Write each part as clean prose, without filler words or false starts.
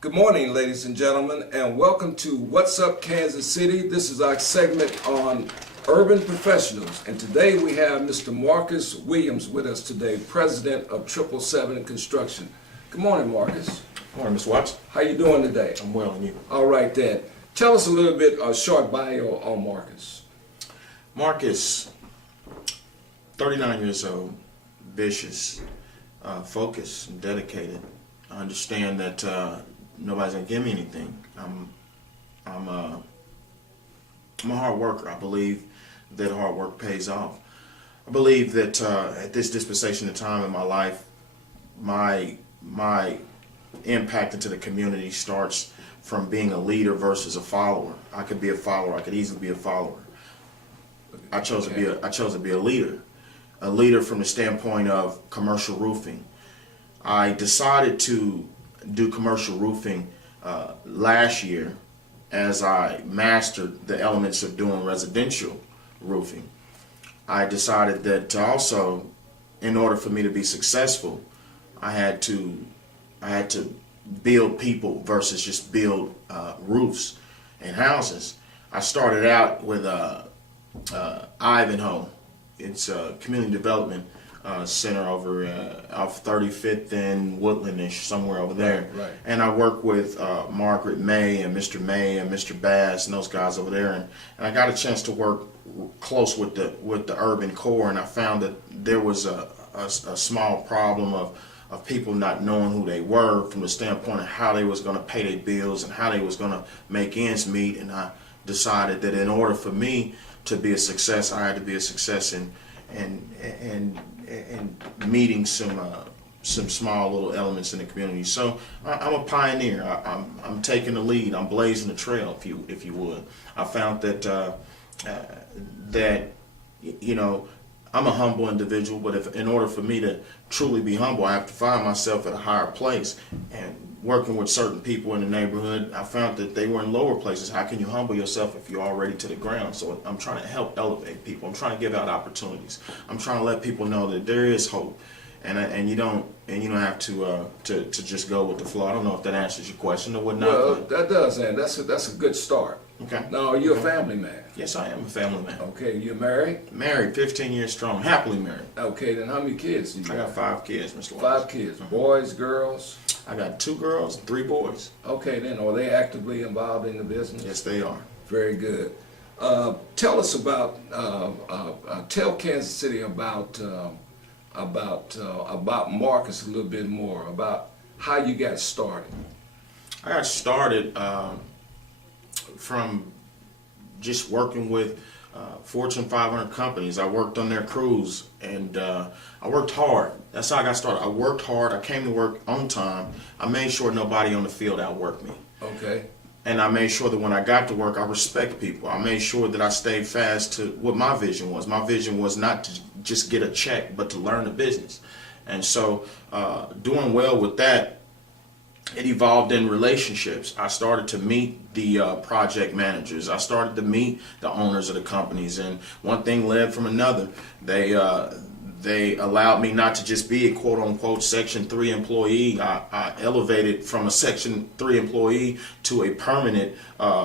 Good morning, ladies and gentlemen, and welcome to What's Up Kansas City. This is our segment on urban professionals, and today we have Mr. Marcus Williams with us today, president of 777 Construction. Good morning, Marcus. Good morning, Mr. Watts. How you doing today? I'm well, and you? All right then. Tell us a little bit, a short bio on Marcus. Marcus, 39 years old, ambitious, focused, and dedicated. I understand that nobody's gonna give me anything. I'm a hard worker. I believe that hard work pays off. I believe that at this dispensation of time in my life, my impact into the community starts from being a leader versus a follower. I could be a follower. I could easily be a follower. I chose to be a leader from the standpoint of commercial roofing. I decided to do commercial roofing last year as I mastered the elements of doing residential roofing. I decided that also, in order for me to be successful, I had to build people versus just build roofs and houses. I started out with Ivanhoe. It's a community development center over off 35th and Woodlandish, somewhere over there. Right. And I work with Margaret May and Mr. Bass and those guys over there. And I got a chance to work close with the urban core, and I found that there was a small problem of people not knowing who they were from the standpoint of how they was going to pay their bills and how they was going to make ends meet. And I decided that in order for me to be a success, I had to be a success in meeting some small little elements in the community. So I'm a pioneer. I'm taking the lead. I'm blazing the trail, if you would. I found that I'm a humble individual, but in order for me to truly be humble, I have to find myself at a higher place. And working with certain people in the neighborhood, I found that they were in lower places. How can you humble yourself if you're already to the ground? So I'm trying to help elevate people. I'm trying to give out opportunities. I'm trying to let people know that there is hope, and you don't have to just go with the flow. I don't know if that answers your question or whatnot. Well, that does, and that's a good start. Okay. Now, are you a family man? Yes, I am a family man. Okay, you're married? Married, 15 years strong, happily married. Okay, then how many kids do you I got? got 5 kids, Mr. Watts. 5 kids, boys, girls? I got 2 girls and 3 boys. Okay, then are they actively involved in the business? Yes, they are. Very good. Tell us about, tell Kansas City about Marcus a little bit more, about how you got started. I got started from just working with Fortune 500 companies. I worked on their crews, and I worked hard. That's how I got started. I worked hard. I came to work on time. I made sure nobody on the field outworked me. Okay. And I made sure that when I got to work, I respect people. I made sure that I stayed fast to what my vision was. My vision was not to just get a check, but to learn the business. And so doing well with that, it evolved in relationships. I started to meet the project managers. I started to meet the owners of the companies, and one thing led from another. They allowed me not to just be a quote-unquote Section 3 employee. I elevated from a Section 3 employee to a permanent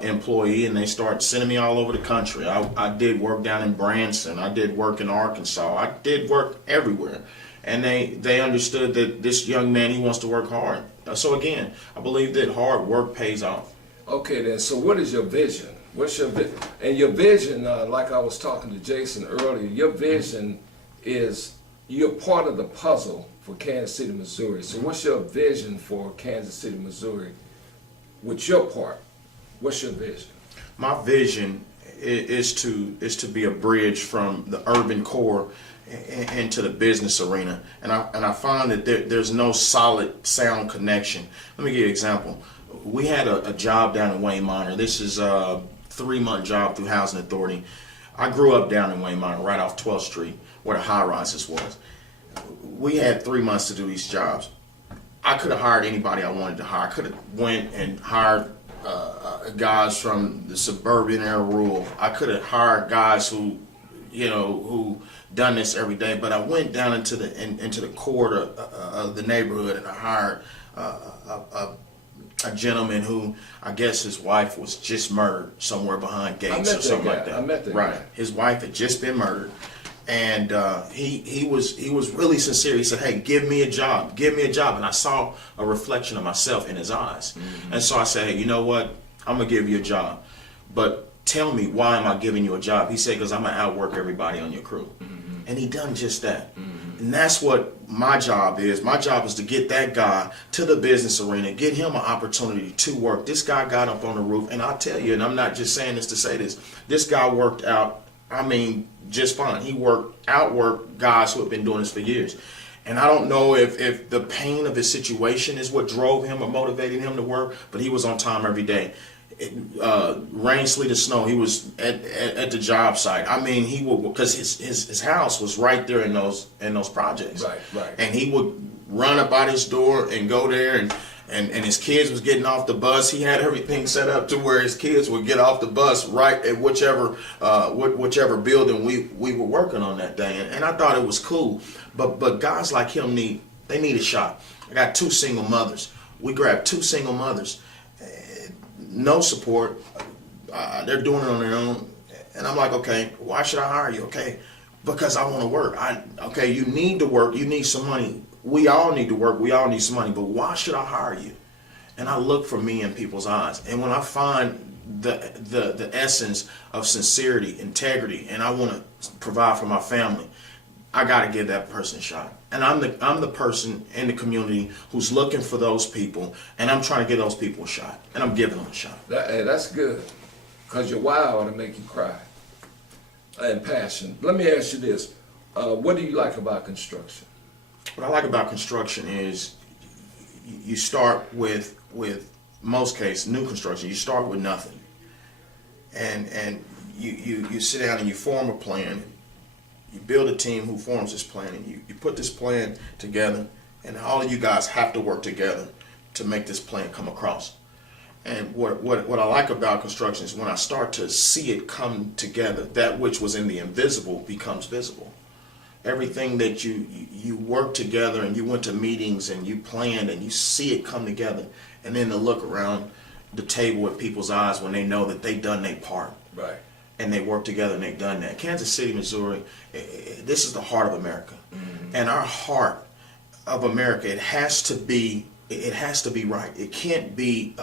employee, and they started sending me all over the country. I did work down in Branson. I did work in Arkansas. I did work everywhere. And they understood that this young man, he wants to work hard. So again, I believe that hard work pays off. Okay then, so what is your vision? What's your vision? And your vision, like I was talking to Jason earlier, your vision is you're part of the puzzle for Kansas City, Missouri. So what's your vision for Kansas City, Missouri with your part? What's your vision? My vision is to be a bridge from the urban core into the business arena, and I find that there's no solid sound connection. Let me give you an example. We had a job down in Wayne Minor. This is a 3-month job through Housing Authority. I grew up down in Wayne Minor, right off 12th Street, where the high rises was. We had 3 months to do these jobs. I could have hired anybody I wanted to hire. I could have went and hired guys from the suburban area rural. I could have hired guys who who done this every day. But I went down into the court of the neighborhood, and I hired a gentleman who, I guess his wife was just murdered somewhere behind gates or something like that. I met that right. guy. His wife had just been murdered, and he was really sincere. He said, "Hey, give me a job, And I saw a reflection of myself in his eyes, and so I said, "Hey, you know what? I'm gonna give you a job, but tell me, why am I giving you a job?" He said, "Because I'm gonna outwork everybody on your crew." And he done just that. And that's what my job is. My job is to get that guy to the business arena, get him an opportunity to work. This guy got up on the roof, and I'll tell you, and I'm not just saying this to say this guy worked out, just fine. He outworked guys who have been doing this for years. And I don't know if the pain of his situation is what drove him or motivated him to work, but he was on time every day. Rain, sleet, or snow, he was at the job site. He would, because his house was right there in those projects. Right. And he would run up out his door and go there, and his kids was getting off the bus. He had everything set up to where his kids would get off the bus right at whichever building we were working on that day. And I thought it was cool. But guys like him need a shot. I got 2 single mothers. We grabbed 2 single mothers. No support. They're doing it on their own. And I'm like, okay, why should I hire you? Okay, because I want to work. You need to work. You need some money. We all need to work. We all need some money. But why should I hire you? And I look for me in people's eyes. And when I find the essence of sincerity, integrity, and I want to provide for my family, I got to give that person a shot. And I'm the person in the community who's looking for those people, and I'm trying to give those people a shot, and I'm giving them a shot. That's good, because your why ought to make you cry, and passion. Let me ask you this: what do you like about construction? What I like about construction is you start with most cases, new construction. You start with nothing, and you sit down and you form a plan. You build a team who forms this plan, and you put this plan together, and all of you guys have to work together to make this plan come across. And what I like about construction is when I start to see it come together, that which was in the invisible becomes visible. Everything that you work together, and you went to meetings and you planned, and you see it come together, and then to look around the table with people's eyes when they know that they've done their part. Right. And they work together and they've done that. Kansas City, Missouri, this is the heart of America. And our heart of America, it has to be right. It can't be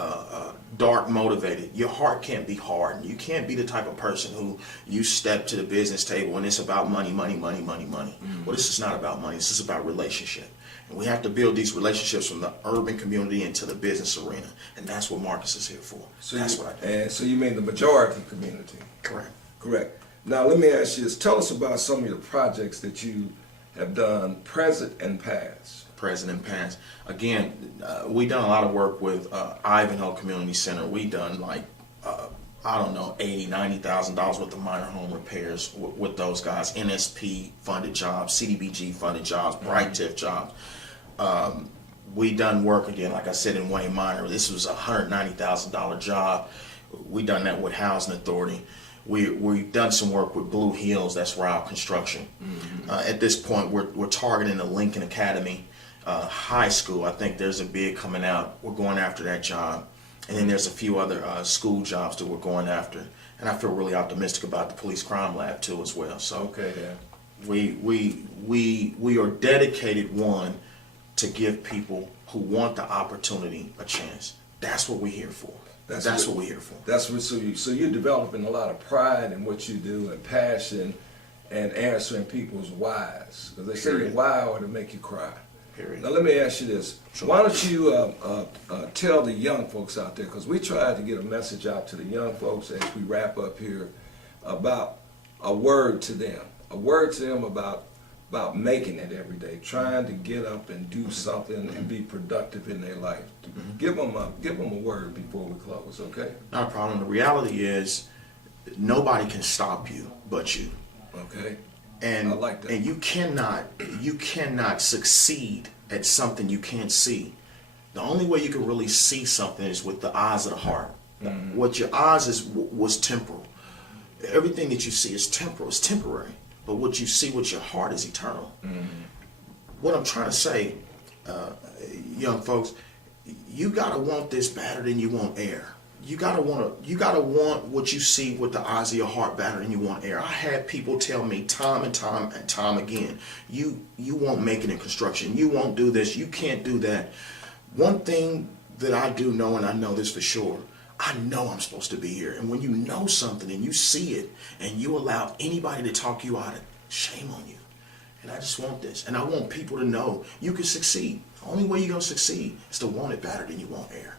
dark motivated. Your heart can't be hard. You can't be the type of person who you step to the business table and it's about money. Well, this is not about money. This is about relationship. And we have to build these relationships from the urban community into the business arena. And that's what Marcus is here for. That's what I do. And so you mean the majority community? Correct. Now let me ask you this. Tell us about some of your projects that you have done, present and past. Present and past. Again, we done a lot of work with Ivanhoe Community Center. We done $80,000, $90,000 worth of minor home repairs with those guys. NSP funded jobs, CDBG funded jobs, Bright TIF jobs. We done work again, like I said, in Wayne Minor. This was a $190,000 job. We done that with Housing Authority. We've done some work with Blue Hills. That's Ryle Construction. At this point, we're targeting the Lincoln Academy High School. I think there's a bid coming out. We're going after that job. And then there's a few other school jobs that we're going after. And I feel really optimistic about the police crime lab too as well. So okay, yeah. We are dedicated, one, to give people who want the opportunity a chance. That's what we're here for. That's what we're here for. That's what. So you're developing a lot of pride in what you do and passion, and answering people's whys, because they say your why ought to make you cry. Period. Now let me ask you this: Sure. why don't you tell the young folks out there, because we tried to get a message out to the young folks as we wrap up here, about a word to them about making it every day, trying to get up and do something and be productive in their life. Give them a word before we close, okay? Not a problem. The reality is, nobody can stop you but you. Okay. And I like that. And you cannot succeed at something you can't see. The only way you can really see something is with the eyes of the heart. What your eyes was temporal. Everything that you see is temporal. It's temporary. but what you see with your heart is eternal. What I'm trying to say, young folks, you gotta want this better than you want air. You gotta want what you see with the eyes of your heart better than you want air. I had people tell me time and time again, you won't make it in construction. You won't do this. You can't do that. One thing that I do know, and I know this for sure, I know I'm supposed to be here. And when you know something and you see it and you allow anybody to talk you out of it, shame on you. And I just want this. And I want people to know you can succeed. The only way you're going to succeed is to want it better than you want air.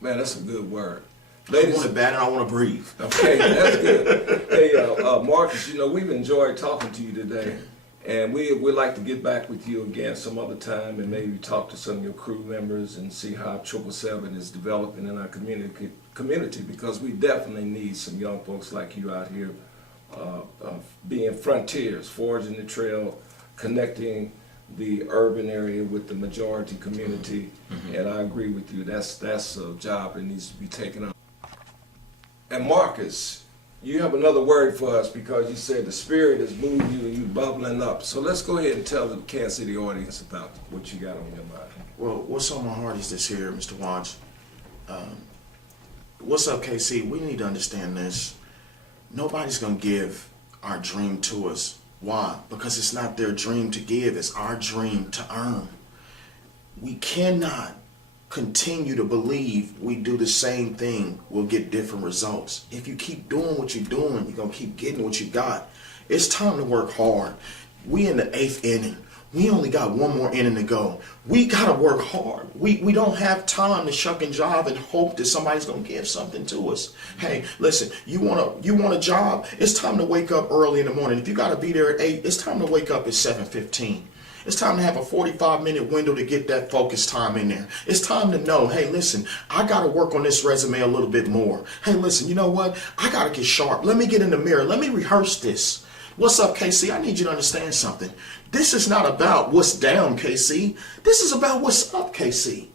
Man, that's a good word. I want it bad and I want to breathe. Okay, that's good. Hey, Marcus, we've enjoyed talking to you today, and we'd like to get back with you again some other time and maybe talk to some of your crew members and see how 777 is developing in our community, because we definitely need some young folks like you out here being frontiers, forging the trail, connecting the urban area with the majority community. And I agree with you, that's a job that needs to be taken up. And Marcus, you have another word for us, because you said the Spirit has moved you and you bubbling up. So let's go ahead and tell the Kansas City audience about what you got on your mind. Well, what's on my heart is this here, Mr. Watts. What's up, KC? We need to understand this. Nobody's going to give our dream to us. Why? Because it's not their dream to give, it's our dream to earn. We cannot continue to believe we do the same thing, we'll get different results. If you keep doing what you're doing, you're going to keep getting what you got. It's time to work hard. We in the 8th inning. We only got one more inning to go. We got to work hard. We don't have time to shuck and jive and hope that somebody's going to give something to us. Hey, listen, you want a job? It's time to wake up early in the morning. If you got to be there at 8, it's time to wake up at 7:15. It's time to have a 45-minute window to get that focus time in there. It's time to know, hey, listen, I got to work on this resume a little bit more. Hey, listen, you know what? I got to get sharp. Let me get in the mirror. Let me rehearse this. What's up, KC? I need you to understand something. This is not about what's down, KC. This is about what's up, KC.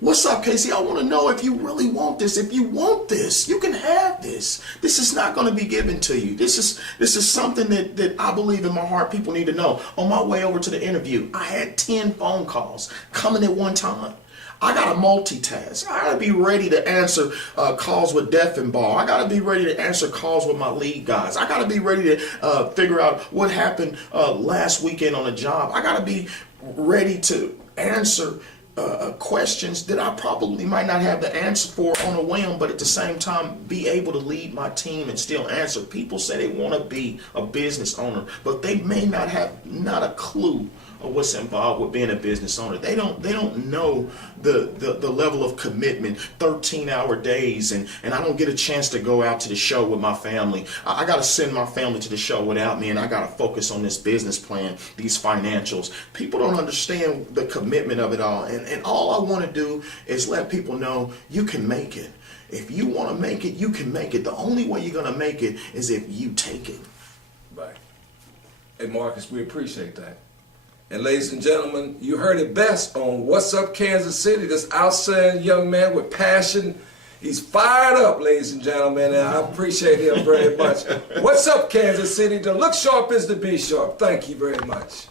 What's up, KC? I want to know if you really want this. If you want this, you can have this. This is not going to be given to you. This is something that I believe in my heart people need to know. On my way over to the interview, I had 10 phone calls coming at one time. I got to multitask. I got to be ready to answer calls with Def and Ball. I got to be ready to answer calls with my lead guys. I got to be ready to figure out what happened last weekend on a job. I got to be ready to answer questions that I probably might not have the answer for on a whim, but at the same time be able to lead my team and still answer. People say they want to be a business owner, but they may not have a clue of what's involved with being a business owner. They don't know the level of commitment, 13-hour days, and I don't get a chance to go out to the show with my family. I got to send my family to the show without me, and I got to focus on this business plan, these financials. People don't understand the commitment of it all, and all I want to do is let people know you can make it. If you want to make it, you can make it. The only way you're going to make it is if you take it. Right. Hey, Marcus, we appreciate that. And ladies and gentlemen, you heard it best on What's Up Kansas City. This outstanding young man with passion. He's fired up, ladies and gentlemen, and I appreciate him very much. What's up, Kansas City? To look sharp is to be sharp. Thank you very much.